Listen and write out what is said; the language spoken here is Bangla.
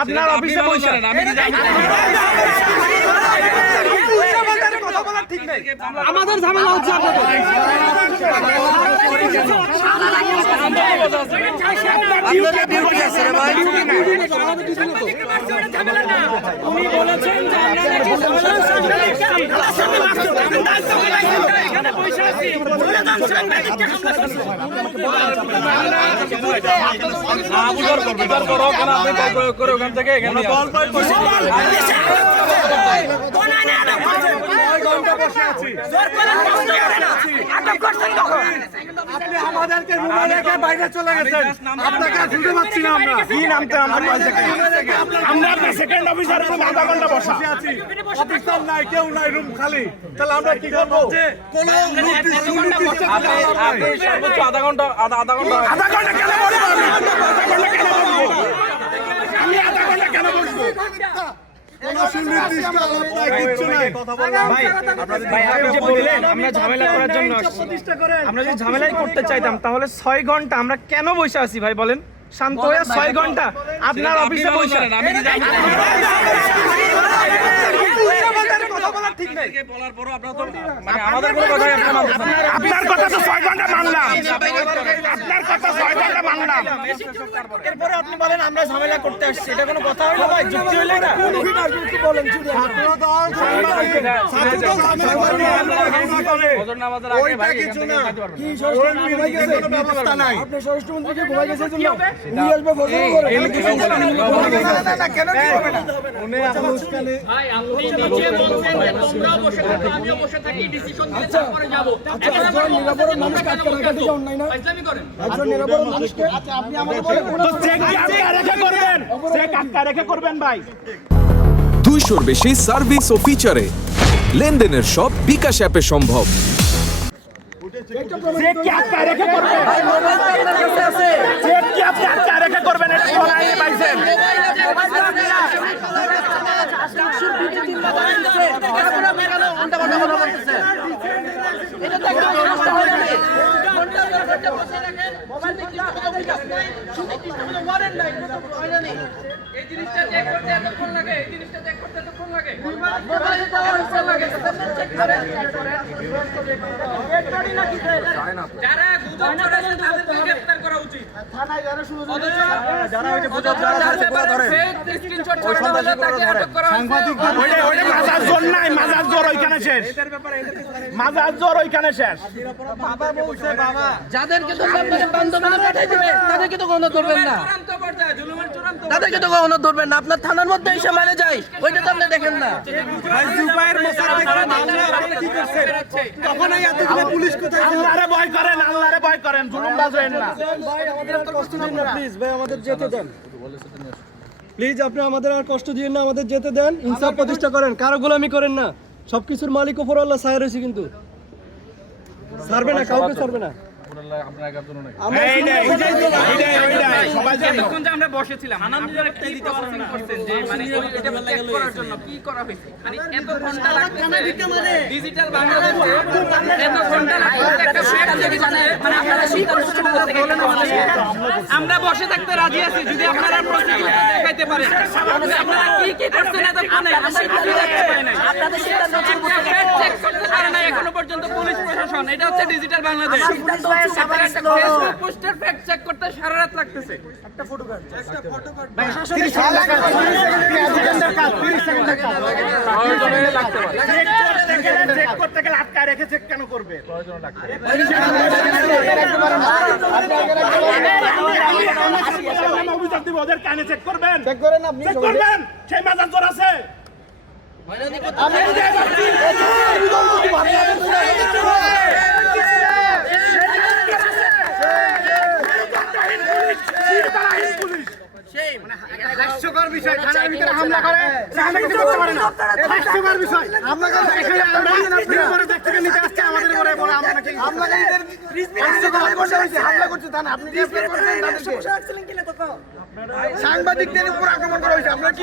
আপনার অফিসে বসে আমাদের ঝামেলা হচ্ছে উনি বলেছেন যে আপনি আমাদেরকে বাইরে চলে গেছেন, আপনাকে খুঁজে পাচ্ছি না। আমরা কি নামতে আমরা সেকেন্ড অফিসার আধা ঘন্টা বসা আছি, অফিসার নাই, কেউ নাই, রুম খালি। তাহলে আমরা কি করবো? কোনো সর্বোচ্চ আধা ঘন্টা কেন বলবো? আমি আধা ঘন্টা কেন বলবো? আমরা ঝামেলা করার জন্য আমরা যদি ঝামেলাই করতে চাইতাম তাহলে 6 ঘন্টা আমরা কেন বসে আছি ভাই বলেন? শান্ত হয়ে 6 ঘন্টা আপনার অফিসে বসে আপনার কথা তো 6 ঘন্টা মানলাম, আপনার কথা 6 ঘন্টা মানলাম, এরপরে আপনি বলেন আমরা ঝামেলা করতে আসছি, এটা কোনো কথা হলো ভাই? যুক্তি হলো এটা? ভাই 200-র বেশি সার্ভিস ও ফিচারে লেনদেনের সব বিকাশ অ্যাপে সম্ভব। যাদেরকে তো গণনা ধরবেন না, তাদেরকে তো গণনা ধরবেন না। আপনার থানার মধ্যে এসে মারা যায়, ওইটা তো আপনি দেখেন না। পুলিশ কোথায়? আল্লাহরে ভয় করেন, আল্লাহরে ভয় করেন, জুলুমবাজ হয়েন না। প্লিজ ভাই আমাদের যেতে দেন, প্লিজ আপনি আমাদের আর কষ্ট দিয়েন না, আমাদের যেতে দেন, ইনসাফ প্রতিষ্ঠা করেন, কারো গোলামি করেন না। সবকিছুর মালিক উপর আল্লাহ ছায়া রয়েছে, কিন্তু ছাড়বে না, কাউকে ছাড়বে না। আমরা বসেছিলাম কি করা হয়েছে, এত ঘন্টা ডিজিটাল বাংলাদেশে এত ঘন্টা আমরা বসে থাকতে রাজি আছি যদি আপনারা প্রসিকিউটর দেখাইতে পারেন আপনারা কি কি করছেন এতক্ষণে চেক করতে পারে না এখনো পর্যন্ত পুলিশ প্রশাসন। এটা হচ্ছে ডিজিটাল বাংলাদেশ। ফেসবুক পোস্টার ফ্যাক্ট চেক করতে সারা রাত লাগতেছে। একটা ফটো কার্ড, একটা ফটো কার্ড 30 সেকেন্ডের কাজ, 30 সেকেন্ডের কাজ চেক করতে গেলে আটকা রেখে চেক কেন করবে? প্রয়োজন লাগবে অভিযোগ দিব, ওদের কানে চেক করবেন, চেক করেন, আপনি চেক করবেন। সেই মাজার জোর আছে হাস্যকর বিষয়, থানার ভিতরে হামলা করে কিছু করতে পারে না। হাস্যকর বিষয়, আমরা থেকে নিতে আসছে আমাদের উপরে, সাংবাদিকদের উপর আক্রমণ করা হয়েছে। আপনারা কি